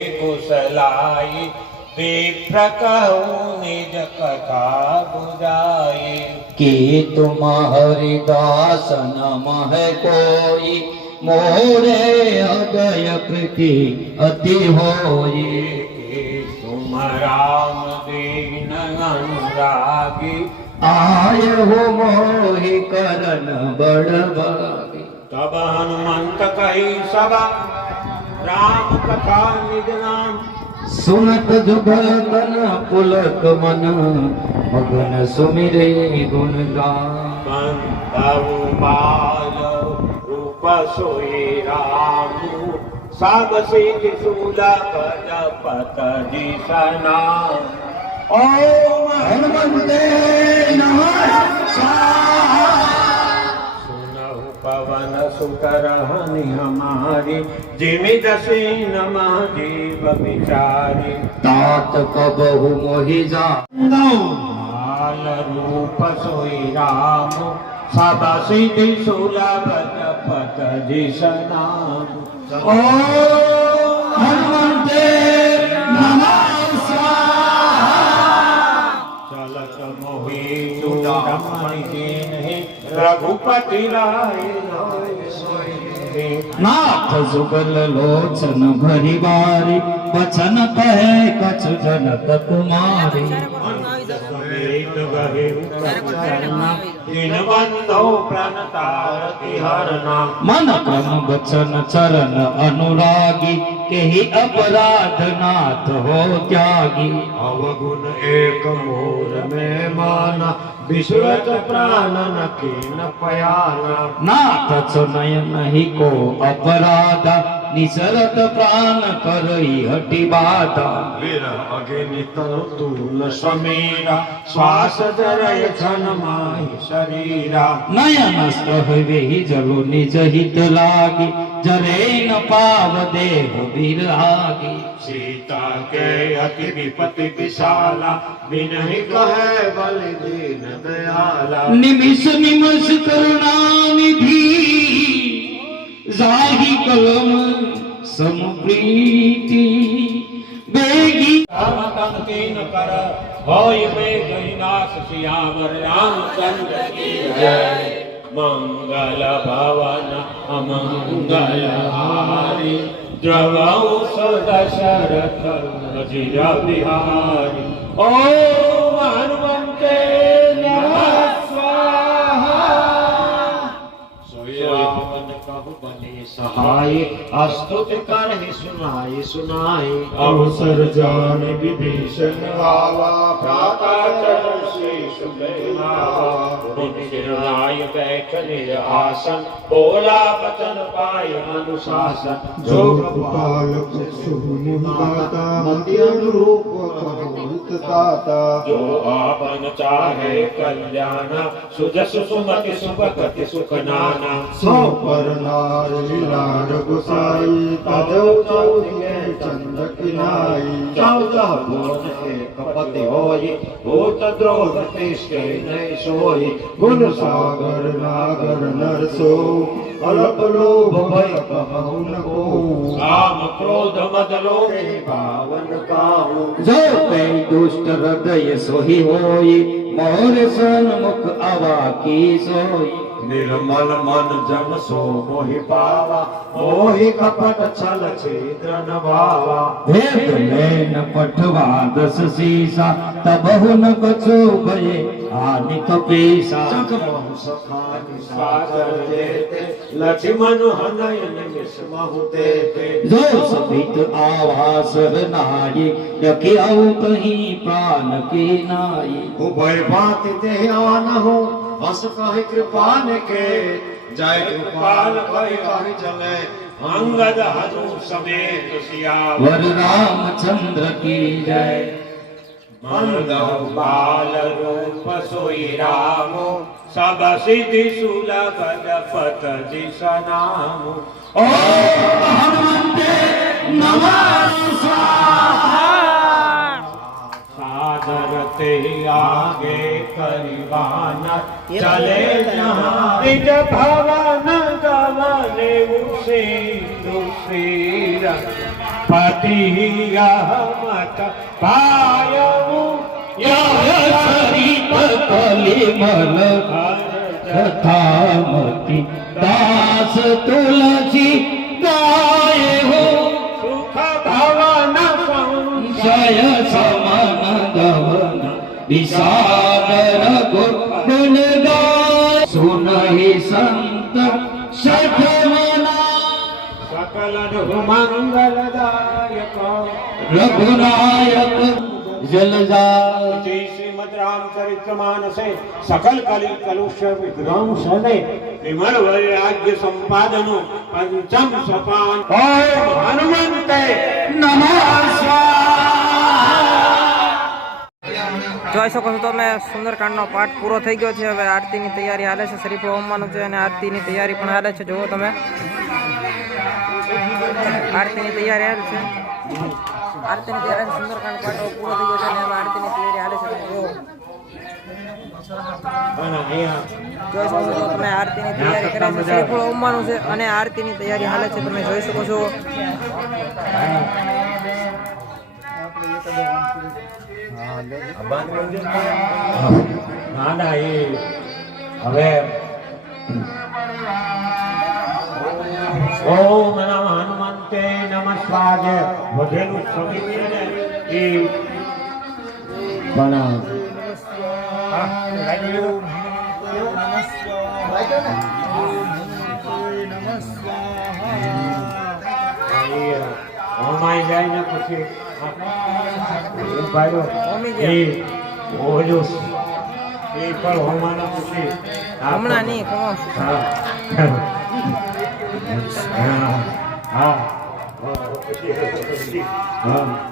कुशलाई निज कथा बुझाई। कि तुम हरिदास नमः कोई मोरे हृदय प्रीति अति होई। तुम राम दीन अनुरागी। आय हो मोहि करन बड़बागी तब हनुमंत कही सभा રામ કથા નિજના સુનત જુભન પુલક મન મગન સુમિરે ગુણ ગાન બાબુ બાલ રૂપ સોઈ રામ સાબ સિદ્ધ સુદા પદ પતજી સના ઓમ હનુમંતે નમઃ સ્વાહા पवन सुतरहनि हमारी जिमि दसी नमः जीव विचारी। तात कबहु मोहि जा। रूप सोई राम। सब सिद्धि सुलभ पत जिसनाम ओ हनुमते चलत मोहि चूड़ामणि रघुपति नाथ जुगल लोचन भरी बारी बचन कहे कछु जनक कुमारी। दिन बंधो प्रणतारति अनुरागी केहि अपराध नाथ हो त्यागी। अवगुण एक मोर में माना विश्वत प्राण न कीन पयाना। नाथ सुनय नहीं को अपराध निसरत प्राण करई हटि बाधा। विरह अग्नि तूल समीरा श्वास जरय छन माहि शरीरा। नयन स्त्रहवे जलो निज हित लागी। जरे न पाव देह विरागी। सीता के अति विपति विशाला बिनहि कहे बल दीन दयाला। निमिष निमष करुणा निधि जाहि कलम समप्रीति। बेगी राम तन कर होय बेग विनाश सियावर रामचंद्र की जय। मंगल भवन अमंगल हारी द्रवौ सदशरथ अजिर बिहारी ओम हनुमंते सहाय अस्तुत कर ही सुनाई सुनाई अवसर जान विभीषण आवा भ्राता चरण શિરનાય બેઠને આસન બોલા વચન પાય અનુશાસન જોગ પાલક સુમુદાતા મધ્ય રૂપ કરો अनुरूप दाता जो आपन चाहे कल्याण सुजस सुमति सुभगति सुख नाना सो पर नार लीलार गुसाई तजो चौदिगे चंद्र किनाई चौदह भुवन एक पति होई भूत द्रोह तिष्ठे नहीं सोई गुण सागर नागर नर सो કલ્પ લોભ ભય બહુન કો કામ ક્રોધ મદ લોભે ભાવન કાહુ જો કઈ દુષ્ટ હૃદય સોહી હોય મોર સન્મુખ આવા કી સોય निर्मल मन जन सो मोहि पावा मोहि कपट छल छिद्र न भावा भेद लेन पठवा दस सीसा तबहु न कछो भये हानि कपीसा बहु सखानि सागर देते लक्ष्मण हनय निमिष महु देते जो सपित आवास नाई यकी आऊ कहीं प्राण की नाई उभय बात देह आन हो। हस कहि कृपान के जय कृपाल कहि कहि जले अंगद हनु समेत सियावर वर रामचंद्र की जय। मंदव बाल रूप सोई रामो सब सिद्धि सुलभ पत जिस नाम। ओ हनुमते नमः ते आगे करिवाना चले निज भवन गमन उसे दुसेर पति मत पायऊ यह शरीर कली मन कथामती दास तुलसी गाय निशान रघुगुण गाय। सुनहि संत सठमना सकल मंगलदायक रघुनायक जलजा जय। श्रीमद राम चरित्र मानसे सकल कलि कलुष विध्वंस ने विमल वैराग्य संपादन पंचम सपान ओम हनुमते नमः જોઈ શકો છો તમે, સુંદરકાંડનો પાઠ પૂરો થઈ ગયો છે. હવે આરતીની તૈયારી હાલે છે, શરીફો હોમવાનું છે અને આરતીની તૈયારી પણ હાલે છે. જુઓ તમે. આરતીની તૈયારી હાલ છે. આરતીની તૈયારી સુંદરકાંડ પાઠ પૂરો થઈ ગયો છે અને હવે આરતીની તૈયારી હાલે છે. જોઈ શકો છો તમે, આરતીની તૈયારી કરે છે શ્રીફળ હોમવાનું છે અને આરતીની તૈયારી હાલે છે. તમે જોઈ શકો છો. ના ના એ હવે ઓમ નમ હનુમંતે નમ સ્વાજે વધેલું સંગીત છે ને એ પણ હા, લાગી ગયું? એ હોમાઈ જાય ને પછી ઉભાયો હોમી ગયા. એ ઓલું એ પણ હા.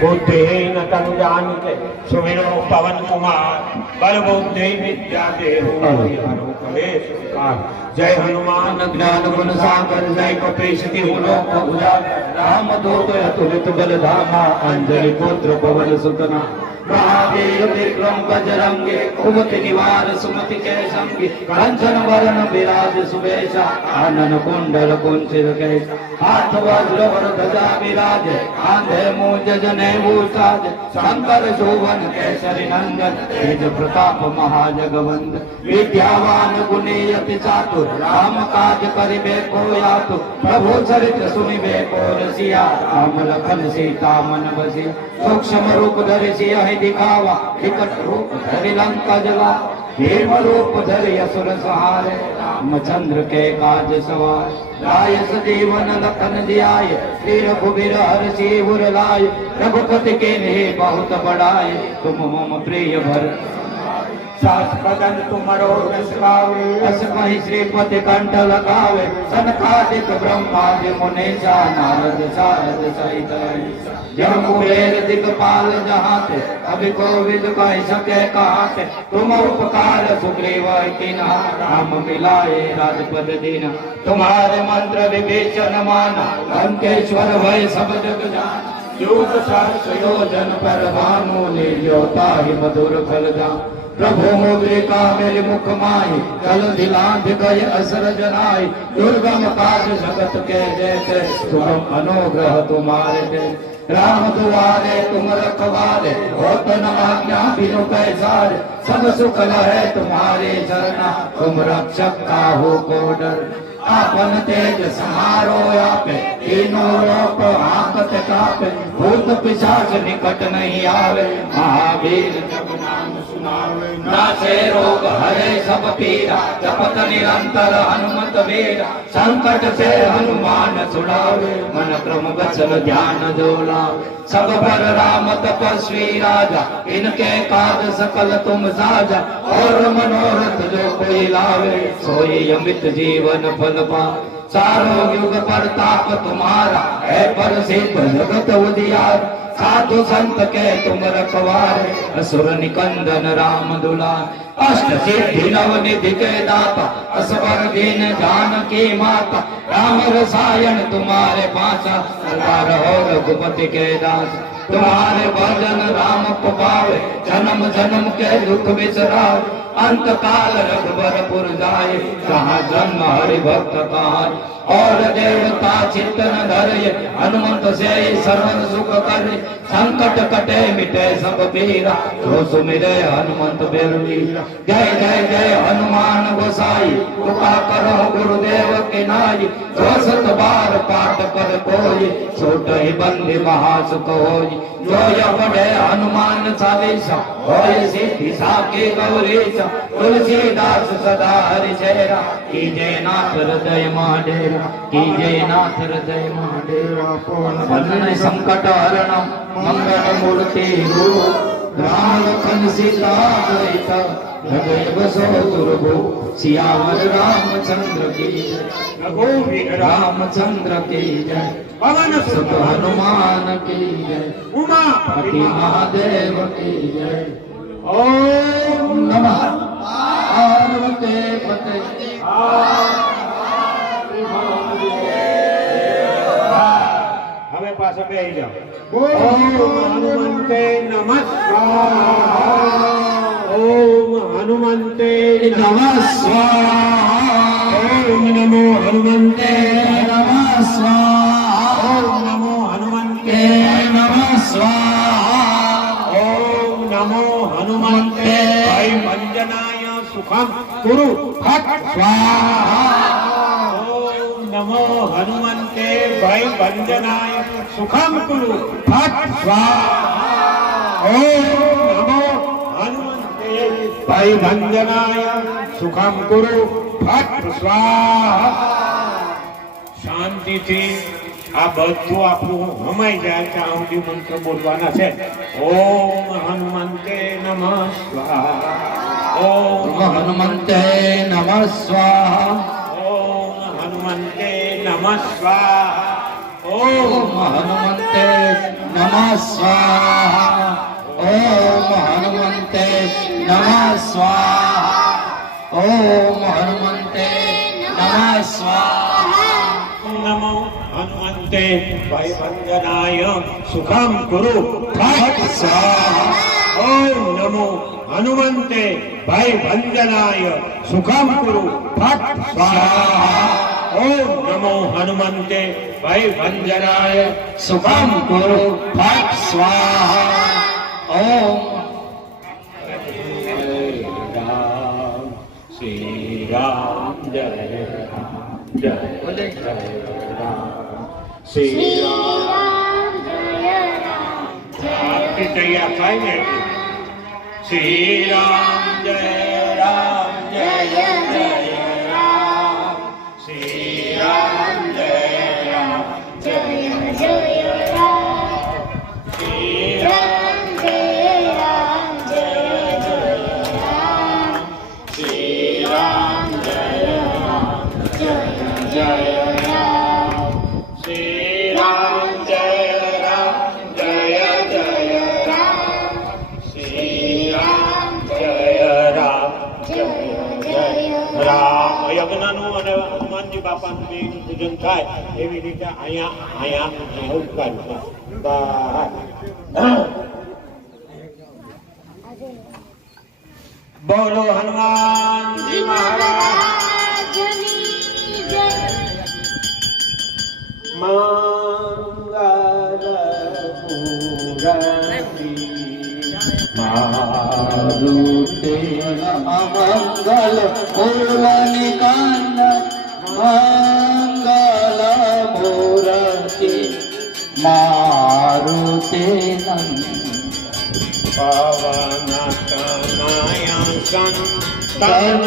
बुद्धेन तनु जानते सुमिरो पवन कुमार बल बुद्धि विद्या जय हनुमान ज्ञान गुण सागर जय कपीश राम दूत अतुलित बल धामा अंजलि पुत्र पवन सुतना विक्रम बजरंगे निवार सुमति कंचन वरण विराज आनन कुंडल हाथ वज्र वर ध्वजा विराज मूज जने भूषाज शंकर शोभन केसरी नंदन तेज प्रताप महाजगवंद विद्यावान गुणी अति चातुर राम काज करिबे को यातु प्रभु सुनिबे को रसिया राम लखन सीता मन बसिया सूक्ष्म रूप धरि सिंह दिखावा, विकट रूप धरे लंका जला भीम रूप धरि असुर सहारे, रामचंद्र के काज सवार। लाय सजीवन लखन दियाय श्री रघुबीर हर सिर लाय, रघुपति के लिए बहुत बड़ाए तुम मम प्रिय भर। तुमरो श्रीपति कंठ लगावे। ब्रह्मादि नारद सहित कुबेर जहाते, अभी कोविद कह तुम उपकार सुग्रीव राम मिलाए राजपद दीना। तुम्हारे मंत्र विभीषण माना, लंकेश्वर भय सब जग जाना। योग सहस्र योजन पर भानु निर्योता ही मधुर फल प्रभु मुद्रिका मेरे मुख माही कल दिलांध गय असर जनाई दुर्गम काज जगत के जैसे तुम अनुग्रह तुम्हारे दे राम दुआरे तुम रखवारे, होत न आज्ञा बिनु पैसारे, सब सुख है तुम्हारे चरना तुम रक्षक काहू को डर। आपन तेज समारो आपे भूत पिशाच निकट नहीं आवे। महावीर जब नाम सुनावे, नासे रोग हरे सब पीरा जपत निरंतर हनुमत वीरा संकट से हनुमान छुड़ावे। मन क्रम बचन ध्यान जोला सब पर राम तपस्वी राजा, इनके काज सकल तुम साजा, और मनोरथ जो कोई लावे, सोई अमित जीवन फल पा। चारों युग प्रताप तुम्हारा है पर सिद्ध जगत उजियार। साधु संत के तुम रखवारे, असुर निकंदन राम दुलार। अष्ट सिद्धि नव निधि के दाता असवर दीन जानकी माता। राम रसायन तुम्हारे पासा सदा रहो रघुपति के दास। तुम्हारे भजन राम को जन्म जन्म के दुख बिसरावे अंत काल रघुबरपुर जाए। जहाँ जन्म हरि भक्त कहाय और देवता चिंतन धरे। हनुमंत से सर्व सुख करे। संकट कटे, मिटे सब पीरा जो सुमिरे हनुमंत बेरुवीरा जय जय जय, हनुमान गोसाई। कृपा करो गुरुदेव के नाई जो सत बार पाठ कर कोई छोट ही बंदी महासुख होई। जो यवड़े हनुमान चालीसा होय सिद्धि साके गौरीसा। तुलसीदास सदा हरि चेरा की जय नाथ हृदय माडेरा की जय नाथ हृदय माडेरा वंदन संकट हरणम मंगल मूर्ति रूप। राम लखन सीता सहित हृदय बसो दुर्गो सियावर रामचंद्र की जय। रामचंद्र की जय। पवन सुत सुत हनुमान की जय। उमा पति महादेव की जय। ओम नमः। पार्वते पते। પાસે બે જાઓ ઓમ હનુમંતે નમસ્કાર ઓમ હનુમંતે નમસ્કાર ઓમ નમો હનુમંતે નમસ્કાર ઓમ નમો હનુમંતે નમસ્કાર ઓમ નમો હનુમંતે ભાઈ મંજનાય સુખમ ગુરુ ફટ સ્વાહા ઓમ નમો હનુમંતે ભય વંદનાય સુખમ કુરુ ફટ સ્વાહા નમો હનુમતે ભય વંદનાય સુખમ કુરુ ફટ સ્વાહા શાંતિથી આ બધું આપણું હમાઈ જાય ત્યાં સુધી મંત્ર બોલવાના છે ઓમ હનુમંતે નમઃ સ્વાહા ઓમ હનુમંતે નમઃ સ્વાહા ઓમ હનુમંતે नमः स्वाहा। ओम हनुमते नमः स्वाहा। ओम हनुमते नमः स्वाहा। ओम हनुमते नमः स्वाहा। नमो हनुमते भयवंदनाय सुखम गुरु फट स्वाहा। ओम नमो हनुमते भंजनाय सुखम गुरु फट स्वाहा। ओम नमो हनुमते भय भंजनाय सुखम कुरु फट स्वाहा ओम राम श्री राम जय राम जय जय राम श्री राम जय राम आपकी तैयार खाई नहीं श्री राम जय राम जय યજ્ઞનું અને હનુમાનજી બાપાનું પૂજન થાય એવી રીતે અહીંયા અહીંયા ઉપકાર બોલો મહારાજ மங்களபுரவி மாருத்தே மங்கள பூரணி காந்த மங்கள முரவி மாருத்தே பவன கனய கன தன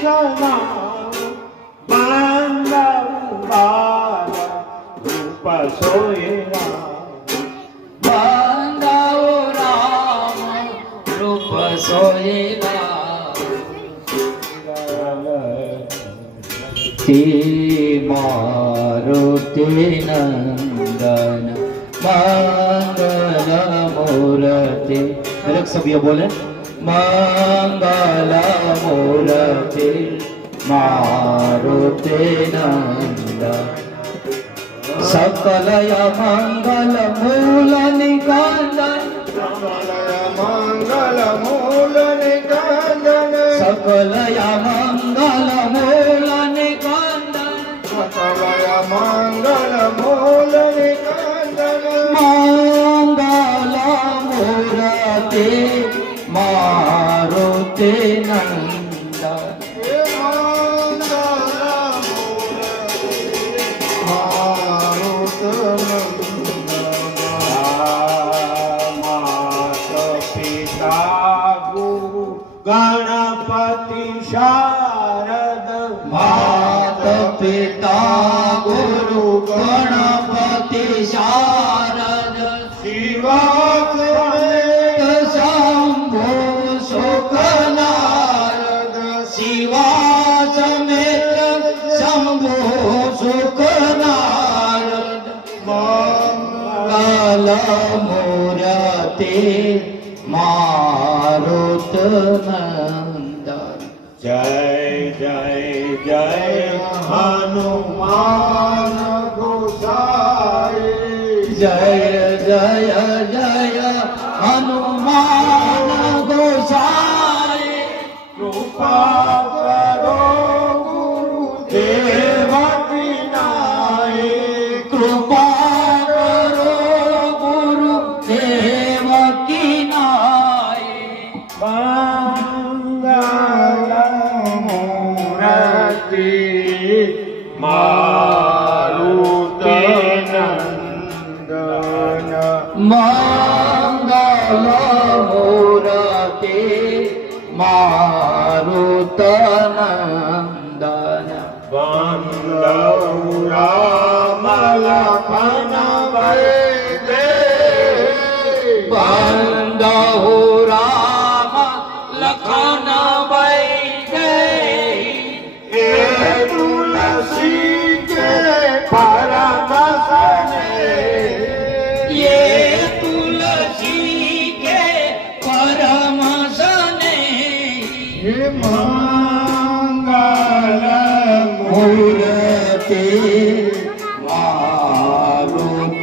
शरणा रूप सोए राम राम रूप सोए मारुति नंदन मंगल अलग सब ये बोले मंगल मूर्ति सकलय मंगल मूल निकांदन मंगल मूल निकांदन सकलय मंगल मूल निकांदन सकलय मंगल मूरते मान जय जय जय हनुमान गोसाई। जय जय जय हनुमान गोसाई। कृपा मंगल मूर्ति मारुत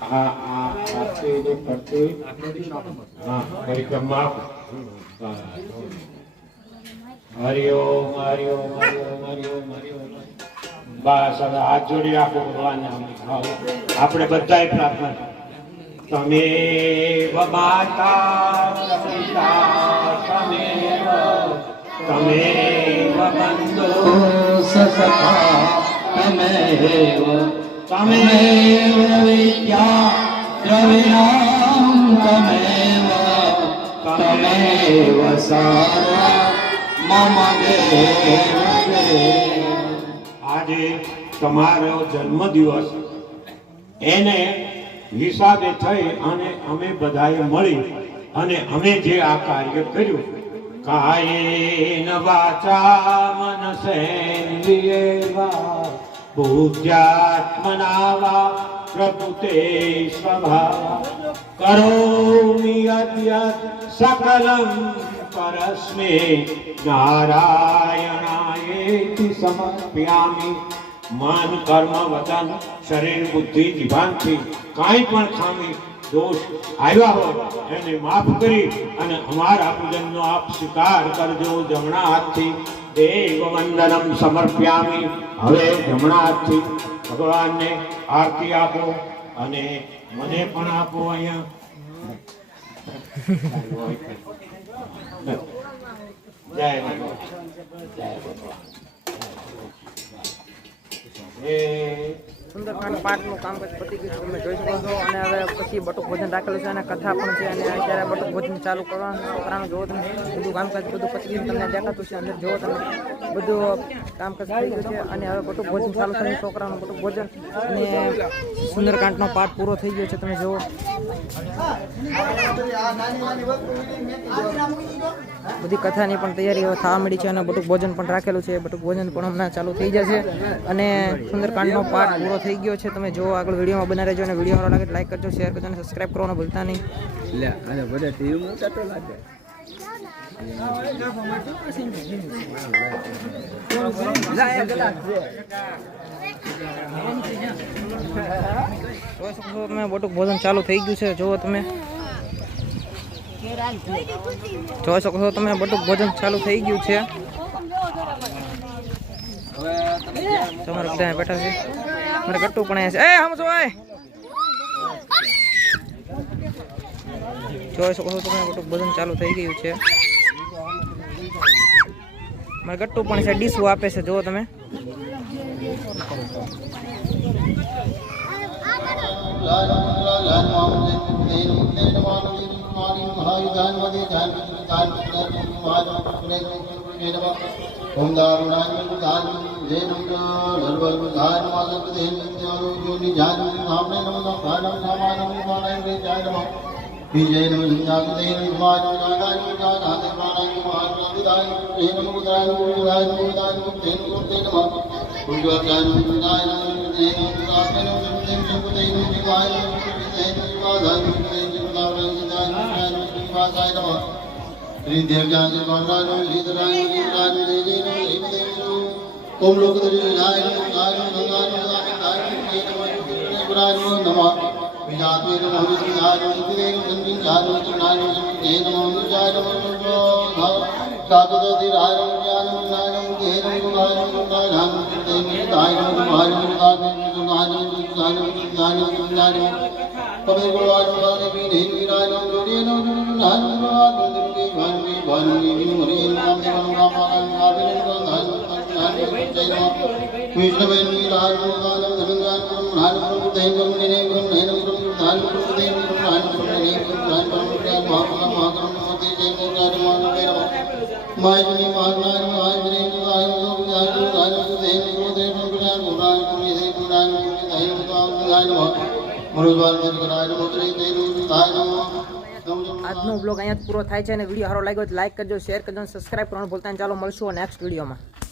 હા આ આથી ને હા પરિક્રમા હરિઓમ હરિઓમ હરિઓમ હરિઓમ બસ હવે હાથ જોડી રાખો ભગવાન આપણે બધા પ્રાર્થના તમે માતા પિતા તમેવ તમેવ બંધો સખા તમેવ तमेव विद्या द्रविणां तमेव તમેવ સર્વા મમ દેવ આજે તમારો જન્મદિવસ એને હિસાબે થઈ અને અમે બધાએ મળી અને અમે જે આ કાર્ય કર્યું કાયેન વાચા મનસેન્દ્રિયેવા બુદ્ધ્યાત્મના વા प्रभुते સ્વભાવ करोमि યદ્યત સકલં परस्मे नारायणायेति સમર્પયામિ મન કર્મ વચન શરીર બુદ્ધિ જીભાનથી કાંઈ પણ ખામી દોષ આવ્યા હોય એને માફ કરી અને અમારા પૂજનનો આપ સ્વીકાર કરજો, જમણા હાથથી। દેવ વંદનમ સમર્પ્યામિ. હવે જમણા ભગવાનને આરતી આપો અને મને પણ આપો અહીંયા. જય ભગવાન. જય ભગવાન. સુંદરકાંડ પાઠનું કામકાજ પતી ગયું તમે જોઈ શકો છો. અને હવે પછી બટુક ભોજન રાખેલું છે અને કથા પણ છે. અને અત્યારે બટુક ભોજન ચાલુ કરવાનું છોકરાનું જોવો તમે બધું કામકાજ બધું પતી ગયું તમને દેખાતું છે. અંદર જોવો તમે બધું કામકાજ થઈ ગયું છે અને હવે બટુક ભોજન ચાલુ થયું છોકરાનું બટુક ભોજન અને સુંદરકાંડનો પાઠ પૂરો થઈ ગયો છે, તમે જુઓ. બધી કથાની પણ તૈયારી હવે થવા મળી છે અને બટુક ભોજન પણ રાખેલું છે. બટુક ભોજન પણ હમણાં ચાલુ થઈ જશે. અને સુંદરકાંડનો પાઠ પૂરો થઈ ગયો છે. તમે જો આગળ વિડીયોમાં બના રહેજો અને વીડિયો સારો લાગે લાઈક કરજો શેર કરજો અને સબસ્ક્રાઈબ કરવાનું ભૂલતા નહીં. બટુક ભોજન ચાલુ થઈ ગયું છે. જુઓ તમે. જોઈ શકો છો તમે બધું ભોજન ચાલુ થઈ ગયું છે તમારે બધા બેઠા છે મારે ગટ્ટુ પણ અહીંયા છે એ હમ એ જોઈ શકો છો તમે બધું ભોજન ચાલુ થઈ ગયું છે મારે ગટ્ટુ પણ છે ડીશું આપે છે જુઓ તમે कुमारी महायुधान वगे जान दान दान महाज पुरे मे नमः ओम दारुणान दान जैनम नरवल दान मालक देन त्यारो योनि जान नामने नमः दानम नामानम मानय रे जान नमः विजय नमः जिंदान देन कुमार नागान जान आदि मानय कुमार दान जैन नमः दान दान दान देन देन नमः पूजा जान दान देन दान देन देन देन देन देन देन देन देन శ్రీనివాసాయనమ శ్రీ దేవ్యాజ బాబరాజు శ్రీధరాజు శ్రీరాజు జయజయను జయదేవులు ఓం లోకదరి నాయను నాయను నందాను నాయను నమ విజాతే నమ విజయాను ఇంద్రేను సంధియాను నాయను జయ నమ విజయాయ నమ సాధుదతి రాయను జ్ఞానం నాయను జయను కుమారం కుమారం జయను నాయను కుమారం కుమారం నాయను నాయను నాయను నాయను मायजनी महाराज महाजनी આજનો બ્લોગ અહીંયા પૂરો થાય છે અને વીડિયો સારો લાગ્યો લાઈક કરજો શેર કરજો સબસ્ક્રાઈબ કરવાનું ભૂલતા ચાલો, મળશું નેક્સ્ટ વિડીયોમાં